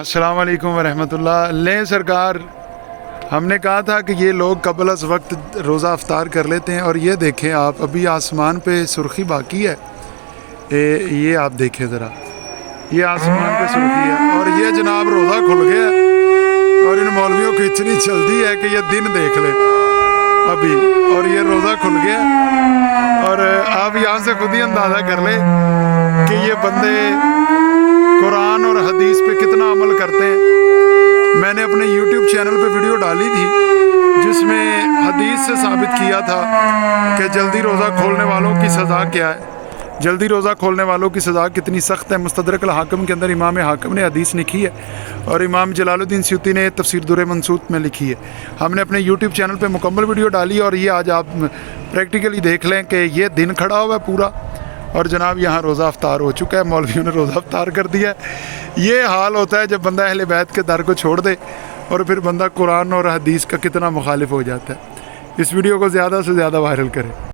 अस्सलाम वालेकुम वरहमतुल्लाह। लें सरकार, हमने कहा था कि ये लोग कबल अज़ वक्त रोज़ा अफ्तार कर लेते हैं, और ये देखें आप, अभी आसमान पे सुर्खी बाकी है। ये आप देखें ज़रा, ये आसमान पे सुर्खी है, और ये जनाब रोज़ा खुल गया है। और इन मौलवियों को इतनी जल्दी है कि ये दिन देख ले अभी, और ये रोज़ा खुल गया। और आप यहाँ से खुद ही अंदाज़ा कर लें कि ये बंदे कुरान और हदीस पे कितना अमल करते हैं। मैंने अपने YouTube चैनल पे वीडियो डाली थी जिसमें हदीस से साबित किया था कि जल्दी रोज़ा खोलने वालों की सज़ा क्या है, जल्दी रोज़ा खोलने वालों की सज़ा कितनी सख्त है। मुस्तदरक अल हाकिम के अंदर इमाम हाकिम ने हदीस लिखी है, और इमाम जलालुद्दीन सूती ने तफसीर दुर्र मंसूत में लिखी है। हमने अपने YouTube चैनल पे मुकम्मल वीडियो डाली, और ये आज आप प्रैक्टिकली देख लें कि ये दिन खड़ा हुआ है पूरा, और जनाब यहाँ रोज़ा अफ्तार हो चुका है। मौलवियों ने रोज़ा अफ्तार कर दिया है। ये हाल होता है जब बंदा अहले बैत के दर को छोड़ दे, और फिर बंदा कुरान और हदीस का कितना मुखालिफ हो जाता है। इस वीडियो को ज़्यादा से ज़्यादा वायरल करें।